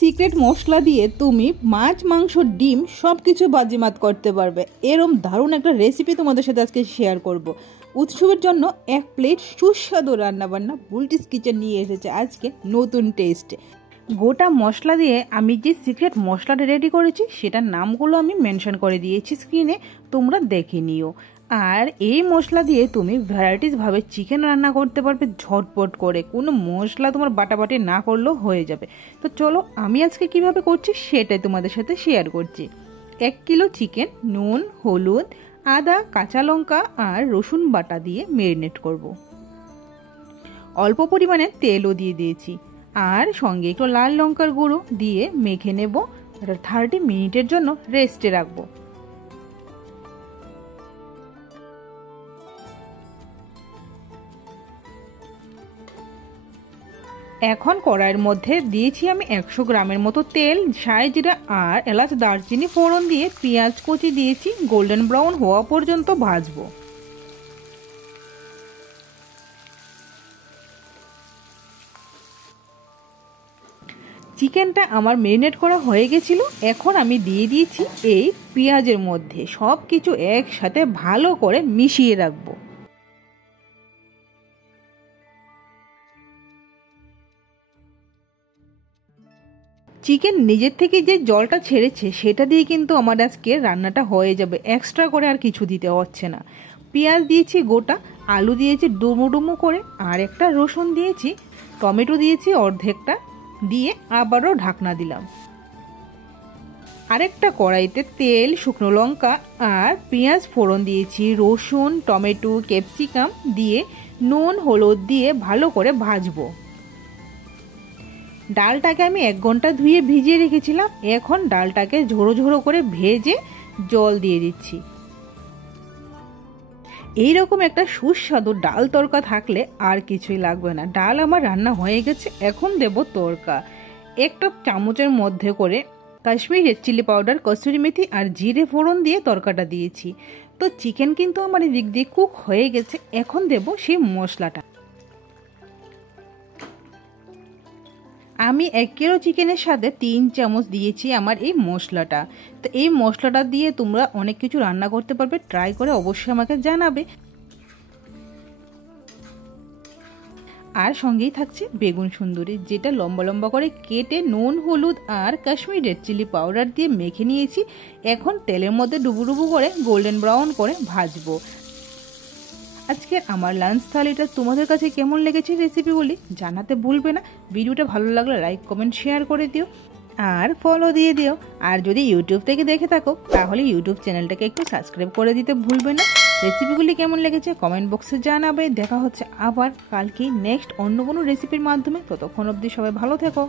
Secret মশলা দিয়ে তুমি মাছ, মাংস, ডিম সবকিছু বাজিমাত করতে পারবে। এরম দারুণ একটা রেসিপি তোমাদের সাথে আজকে শেয়ার করব। উৎসবের জন্য এক প্লেট সুস্বাদু রান্নাবান্না বুলটিস কিচেন নিয়ে এসেছে আজকে নতুন টেস্টে। গোটা মশলা দিয়ে আমি যে সিক্রেট মশলাটা রেডি করেছি সেটার নামগুলো আমি মেনশন করে দিয়েছি স্ক্রিনে, তোমরা দেখে নিও। আর এই মশলা দিয়ে তুমি ভ্যারাইটিসভাবে চিকেন রান্না করতে পারবে ঝটপট করে, কোনো মশলা তোমার বাটাবাটি না করলেও হয়ে যাবে। তো চলো আমি আজকে কিভাবে করছি সেটাই তোমাদের সাথে শেয়ার করছি। 1 কিলো চিকেন নুন, হলুদ, আদা, কাঁচা লঙ্কা আর রসুন বাটা দিয়ে ম্যারিনেট করব। অল্প পরিমাণে তেলও দিয়ে দিয়েছি আর সঙ্গে একটু লাল লঙ্কার গুঁড়ো দিয়ে মেখে নেব। 30 মিনিটের জন্য রেস্টে রাখবো। এখন কড়াইয়ের মধ্যে দিয়েছি আমি 100 গ্রামের মতো তেল, সাই জিরা আর এলাচ দারচিনি ফোড়ন দিয়ে পেঁয়াজ কুচি দিয়েছি, গোল্ডেন ব্রাউন হওয়া পর্যন্ত ভাজবো। চিকেনটা আমার ম্যারিনেট করা হয়ে গেছিল, এখন আমি দিয়ে দিয়েছি এই পেঁয়াজের মধ্যে। সব কিছু একসাথে ভালো করে মিশিয়ে রাখবো। চিকেন নিজের থেকে যে জলটা ছেড়েছে সেটা দিয়ে কিন্তু আমার আজকে রান্নাটা হয়ে যাবে, এক্সট্রা করে আর কিছু দিতে হচ্ছে না। পেঁয়াজ দিয়েছি গোটা, আলু দিয়েছি ডুমো ডুমো করে, আর একটা রসুন দিয়েছি, টমেটো দিয়েছি অর্ধেকটা, দিয়ে আবারও ঢাকনা দিলাম। আরেকটা কড়াইতে তেল, শুকনো লঙ্কা আর পেঁয়াজ ফোড়ন দিয়েছি, রসুন, টমেটো, ক্যাপসিকাম দিয়ে নুন হলুদ দিয়ে ভালো করে ভাজবো। ডালটাকে আমি 1 ঘন্টা ধুয়ে ভিজিয়ে রেখেছিলাম, এখন ডালটাকে ঝোড়ো ঝোড়ো করে ভেজে জল দিয়ে দিচ্ছি। এইরকম একটা সুস্বাদু ডাল তড়কা থাকলে আর কিছুই লাগবে না। ডাল আমার রান্না হয়ে গেছে, এখন দেব তড়কা। একটা চামচের মধ্যে করে Kashmiri red chilli powder, kasuri methi আর জিরে ফোড়ন দিয়ে তড়কাটা দিয়েছি। তো চিকেন কিন্তু আমার এদিক দিয়ে কুক হয়ে গেছে, এখন দেব সেই মশলাটা। আমি 1 কিলো চিকেনের সাথে 3 চামচ দিয়েছি আমার এই মশলাটা। তো এই মশলাটা দিয়ে তোমরা অনেক কিছু রান্না করতে পারবে, ট্রাই করে অবশ্যই আমাকে জানাবে। আর সঙ্গেই থাকছে বেগুন সুন্দরী, যেটা লম্বা লম্বা করে কেটে নুন হলুদ আর কাশ্মীরি রেড চিলি পাউডার দিয়ে মেখে নিয়েছি। এখন তেলের মধ্যে ডুবু ডুবু করে গোল্ডেন ব্রাউন করে ভাজবো। আজকের আমার লাঞ্চ থালিটা তোমাদের কাছে কেমন লেগেছে রেসিপিগুলি জানাতে ভুলবে না। ভিডিওটা ভালো লাগলে লাইক কমেন্ট শেয়ার করে দিও আর ফলো দিয়ে দিও। আর যদি ইউটিউব থেকে দেখে থাকো তাহলে ইউটিউব চ্যানেলটাকে একটু সাবস্ক্রাইব করে দিতে ভুলবে না। রেসিপিগুলি কেমন লেগেছে কমেন্ট বক্সে জানাবে। দেখা হচ্ছে আবার কালকে নেক্সট অন্য কোনো রেসিপির মাধ্যমে। ততক্ষণ অবধি সবাই ভালো থেকো।